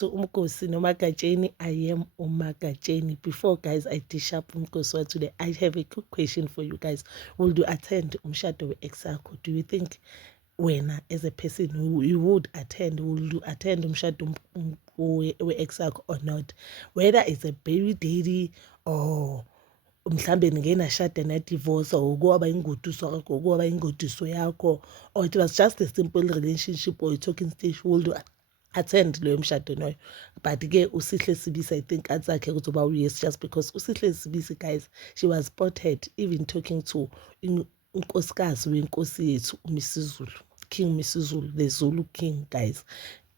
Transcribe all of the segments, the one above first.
So Umkosi noMagatsheni, I am uMagatsheni. Before guys, I dish up Umkosi today. I have a quick question for you guys. Will you attend umshado we-ex yakho? Do you think wena as a person who you would attend, will you attend umshado we-ex yakho or not? Whether it's a baby daddy or mhlambe ningenashada nadivorce or kwaba ingoduso yakho, kwaba ingodiso yakho, or it was just a simple relationship or a talking stage, will you attend loyo mshado noyo? But-ke uSihle Sibisi, I think atsakhe kuzoba yes, just because uSihle Sibisi, guys, she was spotted even talking to unkosikazi wenkosi yethu uMisuzulu, King Misuzulu, the Zulu king, guys.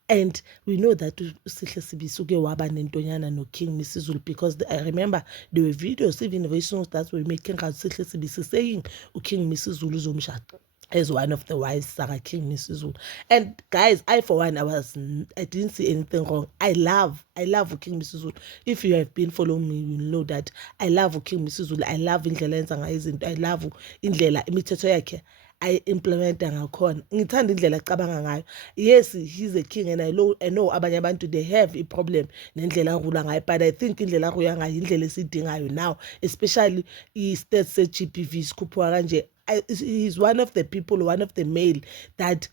And we know that uSihle Sibisi uke waba nentonyana no King Misuzulu, because I remember there were videos, even voice notes that were making uSihle Sibisi saying King Misuzulu uzomshada as one of the wives, Sarah King Misuzulu. And guys, I for one, I didn't see anything wrong. I love King Misuzulu. If you have been following me, you know that I love King Misuzulu. I love indlela yenza ngayo izinto. I love indlela imithetho yakhe I-implementa ngakhona. Ngithanda indlela acabanga ngayo. Yes, he's a king, and I know abanye abantu they have a problem nendlela arula ngayo, but I think indlela aruya ngayo indlela esidingayo now, especially i-stats se-GBV sikhuphuka kanje. He's one of the people, one of the male that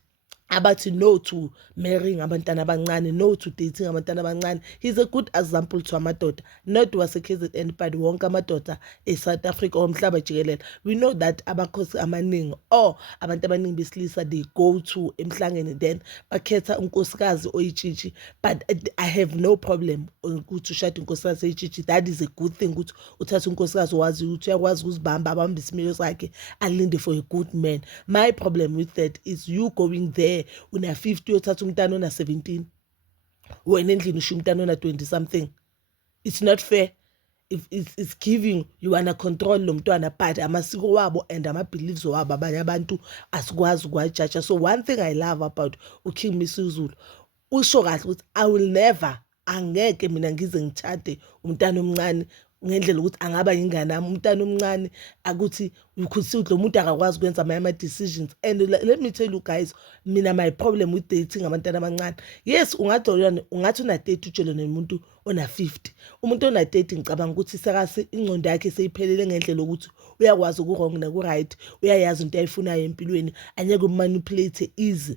abathi no to marrying abantwana abancane, no to dating abantwana abancane. He's a good example to amadoda, not waseKZN but wonke amadoda eSouth Africa or umhlaba jikelele. We know that abakhosi amaningi or abantu abaningi besilisa they go to emhlangeni then bakhetha unkosikazi oyitshitshi, but I have no problem ukuthi ushade unkosikazi oyitshitshi. That is a good thing ukuthi uthathe unkosikazi wazi ukuthi uyakwazi ukuzibamba abamba isimilo sakhe alinde for a good man. My problem with that is you going there una 50 uyothatha umntana ona 17, wena endlini usho umntana ona 20 something. It's not fair. If it's giving you wanna control lo mntwana, but amasiko wabo and ama-beliefs wabo abanye abantu asikwazi ukuwajaja. So one thing I love about uKing Misuzulu, usho kahle ukuthi I will never, angeke mina ngize ngithade umntana omncane ngendlela ukuthi angaba yingane yami. Umntana omncane akuthi you could see lo muntu akakwazi ukwenza ama-decisions. And let me tell you guys, mina my problem with dating abantwana abancane, yes, ungathi una-30 utshele nomuntu ona-50. Umuntu ona-30 ngicabanga ukuthi sekase ingcondo yakhe seyiphelele ngendlela ukuthi uyakwazi uku-wrong naku-right, uyayazi into ayifunayo empilweni, anyeke umanipulate easy.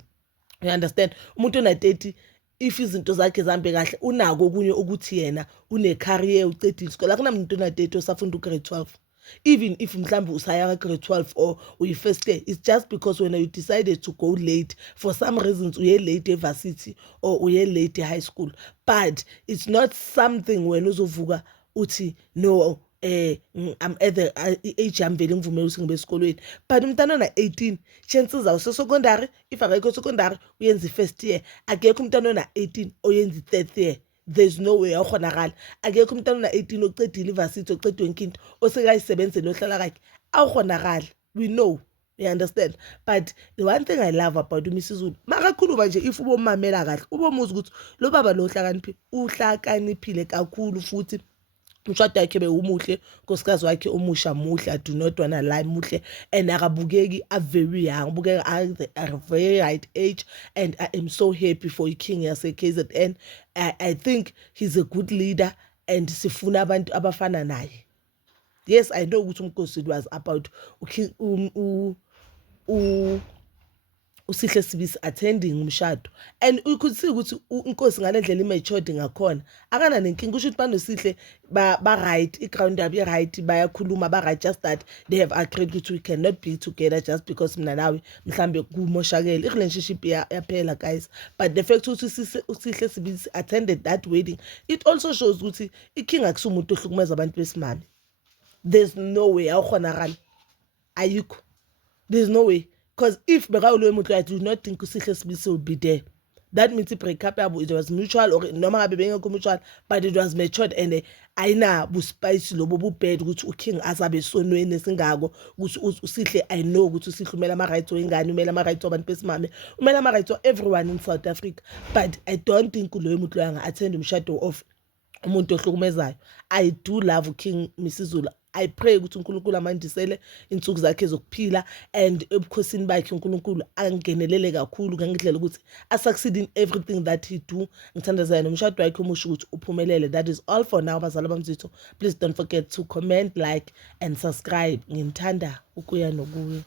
You understand? Umuntu ona-30 if izinto zakhe zambe kahle unako okunye ukuthi yena une-career ucedile isikole. Akunamuntu ona-30 osafunda ugrade 12. Even if mhlambe usaya grade 12 or uyi-first year, it's just because when you decided to go late for some reasons, uye late evarsity or uye late high school. But it's not something when uzovuka uthi no, I'm at the age yami vele ngivumela ukuthi ngibe esikolweni. But umntana ona-18 chances awusesecondary, if akekho secondary uyenza i-first year. Akekho umntana ona-18 oyenza i-third year. There's no way awukhonakala. Akekho umntana ona-18 ocedile ivarsity ocedwe inkinto osekayisebenzele ohlala kakhe awukhonakala. We know. You understand? But the one thing I love about uMisuzulu, makakhuluma nje if ubomamela kahle ubomuza ukuthi lo baba lo uhlakaniphile kakhulu, futhi umshado wakhe bewumuhle, nkosikazi wakhe omusha muhle, I do not wanna lie, muhle, and akabukeki a very young, ubukeka at a very right age. And I am so happy for iKing yase-KZN. I think he's a good leader and sifuna abantu abafana naye. Yes, I know ukuthi umkhosi was about uSihle Sibisi attending umshado, and you could see ukuthi inkosi ngalendlela imatured ngakhona akana nenkinga. Usho ukuthi banoSihle ba-right, i-ground yabo i-right, bayakhuluma ba-right, just that they have agreed ukuthi we cannot be together just because mina nawe mhlambe kumoshakele i-relationship yaphela, guys. But the fact ukuthi uSihle Sibisi attended that wedding, it also shows ukuthi iKing akusumuntu ohlukumeza abantu besimame. There's no way awukhonakala, ayikho. There's no way. Because if I do not think uSihle Sibisi will be there. That means the breakup it was mutual, or noma ngabe bengekho mutual, but it was matured and ayina buspice lobo bubed ukuthi uKing azabe sonweni singako ukuthi uSihle, I know ukuthi uSihle umela ama-rights wengane, umela ama-rights wabantu besimame, umela ama-rights of everyone in South Africa. But I don't think loyo muntu loyo anga-attend umshado of umuntu ohlukumezayo. I do love King Misizulu. I pray ukuthi uNkulunkulu amandisele insuku zakhe zokuphila and ebukhosini bakhe uNkulunkulu angenelele kakhulu ngendlela ukuthi asucceed in everything that he do. Ngithandazana nomshado wakhe omusha ukuthi uphumelele. That is all for now bazala bamzitho. Please don't forget to comment, like and subscribe. Nginthanda ukuya nokuya.